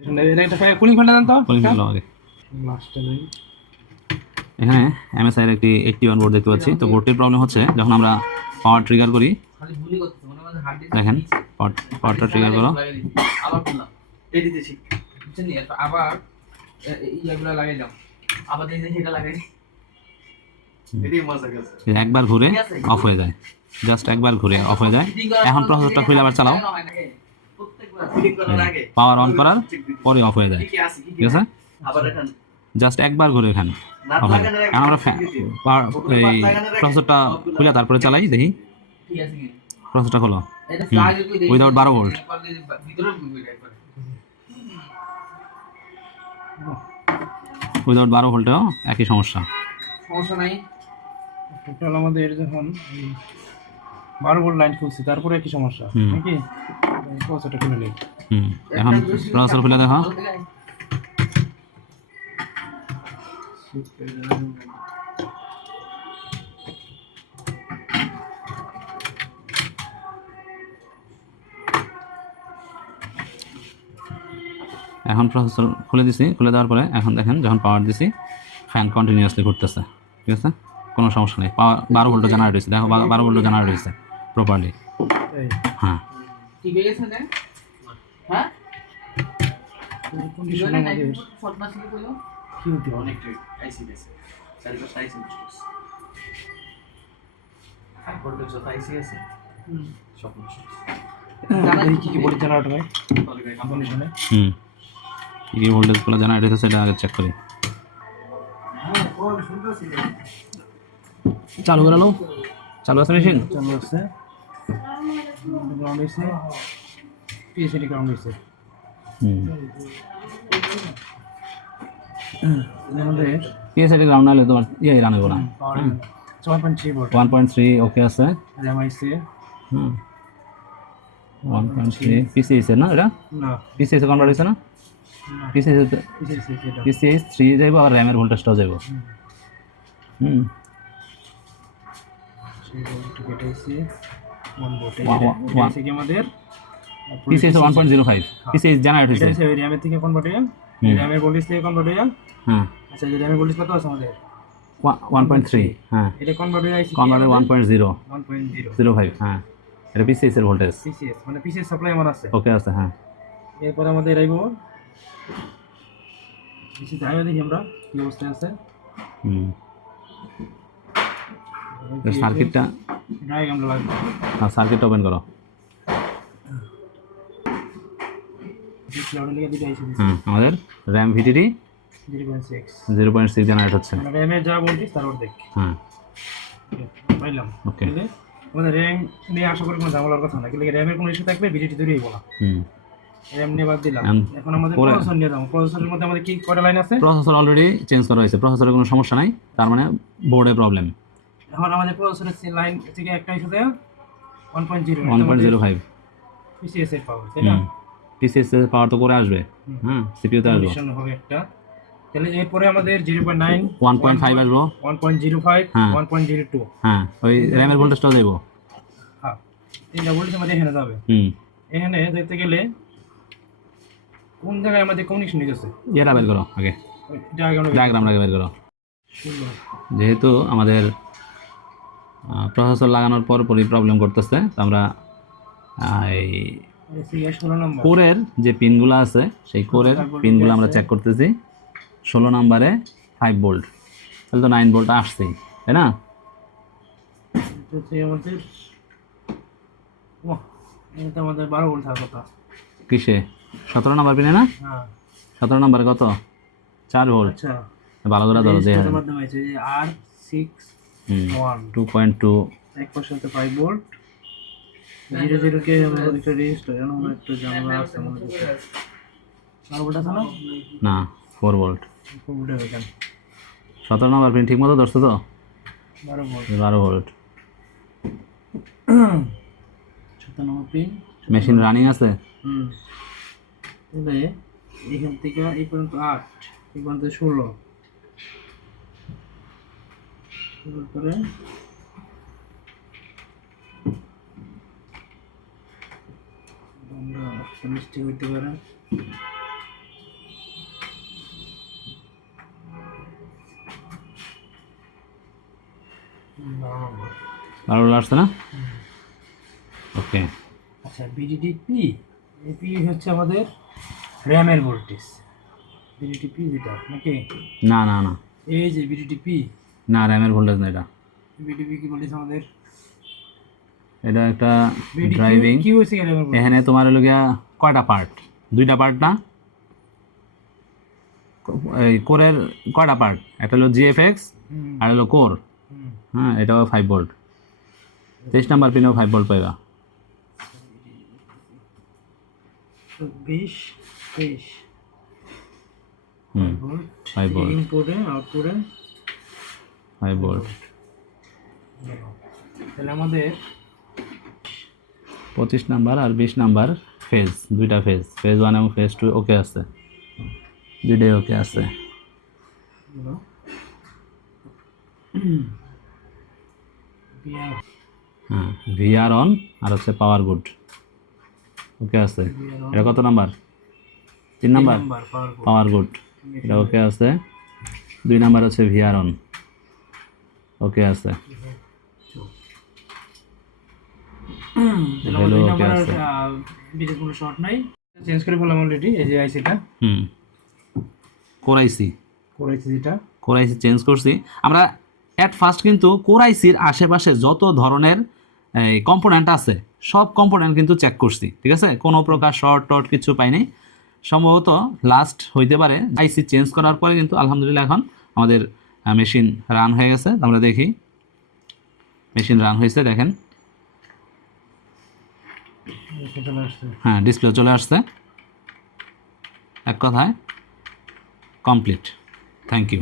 এটা একটা কুলিং ফ্যানটা দেন তো কুলিং ফ্যান আগে লাস্টে নেই। এখানে এমএসআই এর একটি 81 বোর্ড দেখতে পাচ্ছি। তো বোর্ডটির প্রবলেম হচ্ছে যখন আমরা পাওয়ার ট্রিগার করি, দেখেন পাওয়ারটা ট্রিগার করো, আবার করলাম এই দিতেছি বুঝছেন নি, আবার এইগুলা লাগাই দাও, আবার এই এটা লাগাই এটাই মজা গেছে। একবার ঘুরে অফ হয়ে যায়, জাস্ট একবার ঘুরে অফ হয়ে যায়। এখন প্রসেসরটা খুলে আবার চালাও, প্রত্যেকবার ফিটিং করার আগে পাওয়ার অন করার পরে অফ হয়ে যায়, কি আছে ঠিক আছে? আবার এখন জাস্ট একবার ঘুরে এখানে অফ হয়ে যায়। এখন আমরা এই প্রসেসরটা খুলে তারপরে চালাই, দেখি ঠিক আছে কি প্রসেসরটা খোলো। এটা ফ্ল্যাগ কই উইদাউট 12 ভোল্ট, ভিতরে বুঝবে একবার উইদাউট 12 ভোল্টেও একই সমস্যা। সমস্যা নাই। টোটাল আমাদের যখন 12 ভোল্ট লাইন খুলছি তারপরে কি সমস্যা নাকি প্রসেসরটা খুলে নেই। এখন প্রসেসর খুলে দেখো, এখন প্রসেসর খুলে দিছি। খুলে দেওয়ার পরে এখন দেখেন যখন পাওয়ার দিছি ফ্যান কন্টিনিউয়াসলি ঘুরতেছে, ঠিক আছে? কোনো সমস্যা নেই। পাওয়ার 12 ভোল্ট জেনারেট হয়েছে, দেখো 12 ভোল্ট জেনারেট হয়েছে প্রপারলি। হ্যাঁ ঠিক হয়ে গেছে না? হ্যাঁ কন্ডিশন আমাদের শর্ট না ছিল কইলো কি হতে হবে? অনেক আইসি গেছে চারিপাশে আইসি বুঝছিস আর করতে যত আইসি আছে সব নষ্ট জানাই কি বলে জেনারেট হয় কন্ডিশনে। কি ভোল্টেজগুলো জেনারেট হয়েছে সেটা আগে চেক করি। চালু করে নাও, চালু আছে মেশিন, চালু আছে, গ্রাউন্ড হয়েছে, পিএসএডি গ্রাউন্ড হয়েছে। আমাদের পিএসএডি গ্রাউন্ড হলে তোমার রান হইব না। 1.3 ভোল্ট 1.3 ওকে আছে, র্যাম আইছে। 1.3 পিসিএস না, এটা না পিসিএস কনভার্ট হয়েছে না? পিসিএস পিসিএস 3 যাইব, আর র্যামের ভোল্টেজটাও যাইব। আমাদের পিসিএস 1.05 পিসিএস জেনারেট হয়েছে, র্যামের থেকে কনভার্ট হয়ে র্যামের ভোল্টেজ থেকে কনভার্ট হয়ে। হ্যাঁ আচ্ছা এই র্যামের ভোল্টেজ কত আছে আমাদের? 1.3। হ্যাঁ এটা কনভার্ট হয়ে আইছে কনভার্ট 1.0 1.0 হ্যাঁ এটা পিসিএস এর ভোল্টেজ, পিসিএস মানে পিসিএস সাপ্লাই আমার আছে, ওকে আছে। হ্যাঁ এরপর আমাদের আইবো পিসিএস আইবো, দেখি আমরা কি অবস্থায় আছে। সার্কিটটা ডায়াগ্রাম লাগবে। হ্যাঁ সার্কিট ওপেন করো। ক্লাউডে লিখে দিতে আইছে আমাদের র্যাম ভিডিডি 0.6 জেনারেট হচ্ছে, মানে র্যামের যা ভোল্টেজ তার অর্ধেক। হ্যাঁ পাইলাম। ওকে আমাদের র্যাম নিয়ে আশা করি কোনো ঝামেলার কথা না, কিন্তু র্যামের কোনো ইস্যু থাকলে ভিডিওটি দূরে হইব না। র্যাম নিয়ে বাদ দিলাম। এখন আমাদের প্রসেসর নিয়ে যাবো। প্রসেসরের মধ্যে আমাদের কি কয়টা লাইন আছে? প্রসেসর অলরেডি চেঞ্জ করা হয়েছে, প্রসেসরের কোনো সমস্যা নাই, তার মানে বোর্ডে প্রবলেম। এখন আমাদের প্রসেসরের লাইন থেকে একটা ইস্যু দেয় 1.05 পিসিএস এর পাওয়ার, তাই না? পিসিএস এর পাওয়ার তো করে আসবে, হ্যাঁ সিপিইউ তে আসবে, কন্ডিশন হবে একটা। তাহলে এরপরে আমাদের 0.9 1.5 আসবো, 1.05 হ্যাঁ 1.02 হ্যাঁ ওই র্যামের ভোল্টেজটাও দেবো। হ্যাঁ তিনটা ভোল্টেজ আমাদের এখানে যাবে। এখানে দেখতে গেলে কোন জায়গায় আমাদের কমিউনিকেশন গেছে এটা বের করো আগে, ডায়াগ্রাম আগে বের করো। যেহেতু আমাদের প্রসেসর লাগানোর পরই প্রবলেম করতেছে, তো আমরা এই কোরের যে পিনগুলো আছে সেই কোরের পিনগুলো আমরা চেক করতেছি। 16 নম্বরে 5 ভোল্ট, তাহলে তো 9 ভোল্ট আসছেই, তাই না? আমাদের 12 ভোল্ট থাকার কথা। কিসে 17 নম্বর পিনে না? হ্যাঁ 17 নম্বরে কত? 4 ভোল্ট। আচ্ছা ভালো করে ধরো যে মাধ্যমে আছে যে R6 2.2 1% 5 ভোল্ট 00 কে আমরা একটা রেজিস্টার আমরা একটা জানলা আছে আমাদের 12 ভোল্ট আছে না 4 ভোল্ট 4 ভোল্ট হয়ে গেল। 17 নম্বর পিন ঠিকমতো ধরছো তো? 12 ভোল্ট 12 ভোল্ট 17 নম্বর পিন। মেশিন রানিং আছে। তাহলে এখান থেকে এই পর্যন্ত 8, এই পর্যন্ত 16, তারপরে আমরা মিস্টেক হইতে পারে 12 আসছে না? ওকে। আচ্ছা বিডিটি পি, এই পি হচ্ছে আমাদের র্যামের ভোল্টেজ। বিডিটি পি যেটা নাকি, না না না এই যে বিডিটি পি, না, র্যামের ভোল্টেজ না এটা। বিডিপি কি বলিস আমাদের এটা একটা বিডিটি ড্রাইভিং। কি হচ্ছে র্যামের ভোল্টেজ? এখানে তোমার হলো গিয়া কয়টা পার্ট? 2টা পার্ট না? এই কোরের কয়টা পার্ট? একটা হলো জিএফএক্স আর হলো কোর। হ্যাঁ, এটাও 5 ভোল্ট। 23 নাম্বার পিনেও 5 ভোল্ট পাইবা। 20 23 হুম, ভোল্ট 5 ভোল্ট, ইনপুটে আউটপুটে 5 ভোল্ট। তাহলে আমাদের 25 নাম্বার আর 20 নাম্বার ফেজ, 2টা ফেজ, ফেজ 1 এবং ফেজ 2 ওকে আছে, 2টাই ওকে আছে। হ্যাঁ, ভিআর অন আর হচ্ছে পাওয়ার গুড ওকে আছে। এটা কত নাম্বার? 3 নাম্বার পাওয়ার গুড, এটা ওকে আছে। 2 নাম্বার হচ্ছে ভিআর অন ওকে আছে, ভ্যালু ওকে আছে। বিদ্যুৎ কোনো শর্ট নাই, চেঞ্জ করে ফেলাম অলরেডি। এই যে আইসিটা কোর আইসি, করেছি যেটা কোর আইসি চেঞ্জ করছি আমরা। অ্যাট ফার্স্ট কিন্তু কোর আইসির আশেপাশে যত ধরনের কম্পোনেন্ট আছে সব কম্পোনেন্ট কিন্তু চেক করছি, ঠিক আছে? কোনো প্রকার শর্ট টর্ট কিছু পাইনি। সম্ভবত লাস্ট হইতে পারে আইসি চেঞ্জ করার পরে কিন্তু আলহামদুলিল্লাহ এখন আমাদের মেশিন রান হয়ে গেছে। আমরা দেখি মেশিন রান হয়েছে, দেখেন। চলে আসছে। হ্যাঁ, ডিসপ্লে চলে আসছে। এক কথায় কমপ্লিট। Thank you.